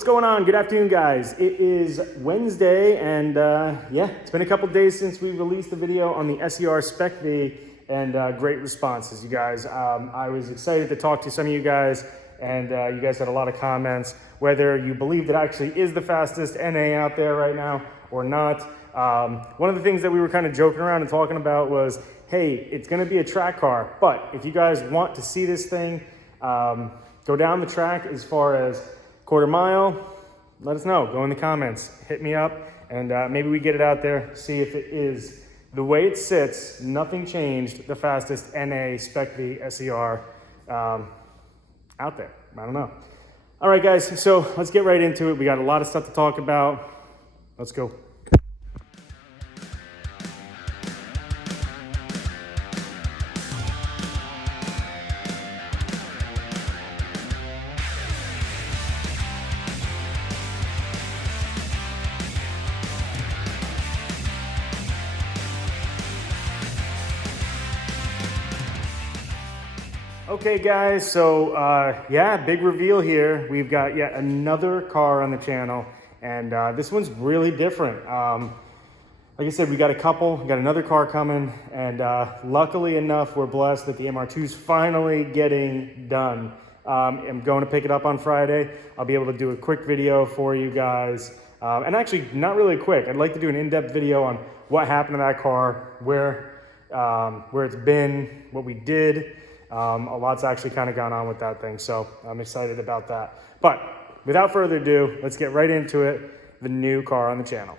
What's going on? Good afternoon, guys. It is Wednesday, and yeah, it's been a couple days since we released the video on the SER Spec V, and great responses, you guys. I was excited to talk to some of you guys, and you guys had a lot of comments, whether you believe that actually is the fastest NA out there right now or not. One of the things that we were kind of joking around and talking about was, hey, it's going to be a track car, but if you guys want to see this thing go down the track as far as quarter mile, let us know. Go in the comments, hit me up, and maybe we get it out there, see if it is the way it sits, nothing changed, the fastest NA Spec V SER out there. I don't know. All right, guys, so let's get right into it. We got a lot of stuff to talk about. Let's go. Okay guys, so yeah, big reveal here. We've got yet another car on the channel, and this one's really different. Like I said, we got a couple, we got another car coming, and luckily enough, we're blessed that the MR2's finally getting done. I'm going to pick it up on Friday. I'll be able to do a quick video for you guys, and actually not really quick. I'd like to do an in-depth video on what happened to that car, where it's been, what we did. A lot's actually kind of gone on with that thing, so I'm excited about that. But without further ado, let's get right into it, the new car on the channel.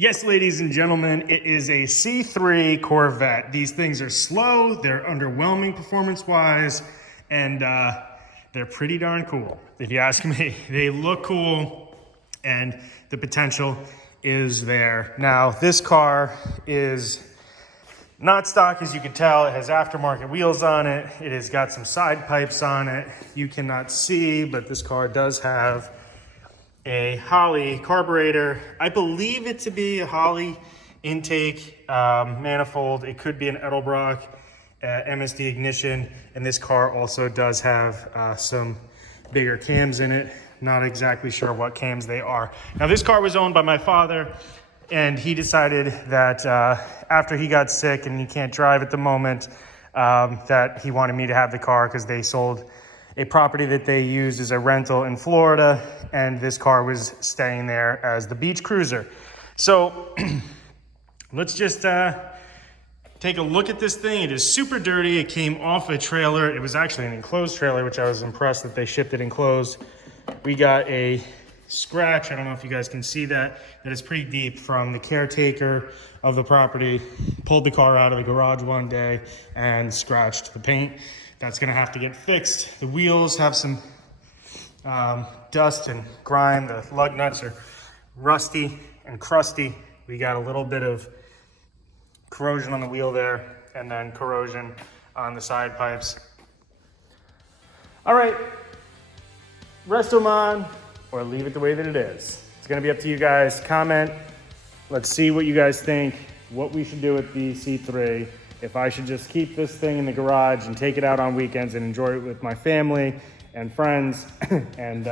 Yes, ladies and gentlemen, it is a C3 Corvette. These things are slow, they're underwhelming performance-wise, and they're pretty darn cool, if you ask me. They look cool, and the potential is there. Now, this car is not stock, as you can tell. It has aftermarket wheels on it. It has got some side pipes on it. You cannot see, but this car does have a Holley carburetor. I believe it to be a Holley intake manifold. It could be an Edelbrock MSD ignition, and this car also does have some bigger cams in it. Not exactly sure what cams they are. Now, this car was owned by my father, and he decided that after he got sick and he can't drive at the moment, that he wanted me to have the car because they sold a property that they used as a rental in Florida, and this car was staying there as the beach cruiser. So let's just take a look at this thing. It is super dirty. It came off a trailer. It was actually an enclosed trailer, which I was impressed that they shipped it enclosed. We got a scratch, I don't know if you guys can see that is pretty deep, from the caretaker of the property. Pulled the car out of the garage one day and scratched the paint. That's gonna have to get fixed. The wheels have some dust and grime. The lug nuts are rusty and crusty. We got a little bit of corrosion on the wheel there, and then corrosion on the side pipes. All right, Restomod, or leave it the way that it is. It's gonna be up to you guys. Comment, let's see what you guys think, what we should do with the C3. If I should just keep this thing in the garage and take it out on weekends and enjoy it with my family and friends and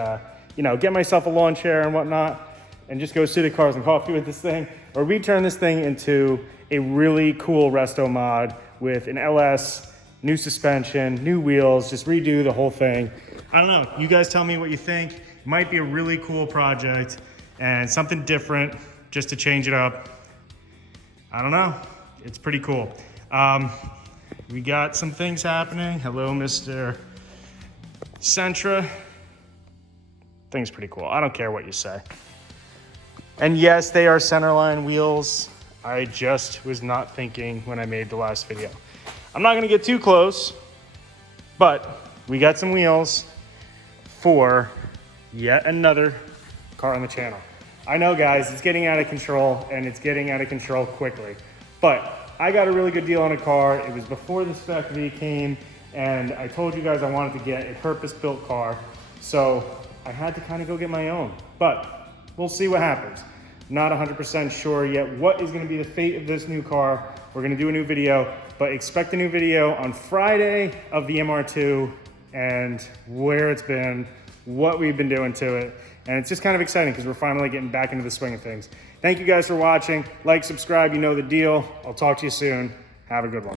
you know, get myself a lawn chair and whatnot and just go sit at Cars and Coffee with this thing, or we turn this thing into a really cool resto mod with an LS, new suspension, new wheels, just redo the whole thing. I don't know, you guys tell me what you think. It might be a really cool project and something different just to change it up. I don't know, it's pretty cool. We got some things happening. Hello, Mr. Sentra. Thing's pretty cool. I don't care what you say. And yes, they are centerline wheels. I just was not thinking when I made the last video. I'm not gonna get too close, but we got some wheels for yet another car on the channel. I know, guys, it's getting out of control, and it's getting out of control quickly, but I got a really good deal on a car. It was before the Spec V came, and I told you guys I wanted to get a purpose-built car, so I had to kind of go get my own, but we'll see what happens. Not 100% sure yet what is gonna be the fate of this new car. We're gonna do a new video, but expect a new video on Friday of the MR2 and where it's been, what we've been doing to it. And it's just kind of exciting because we're finally getting back into the swing of things. Thank you guys for watching. Like, subscribe, you know the deal. I'll talk to you soon. Have a good one.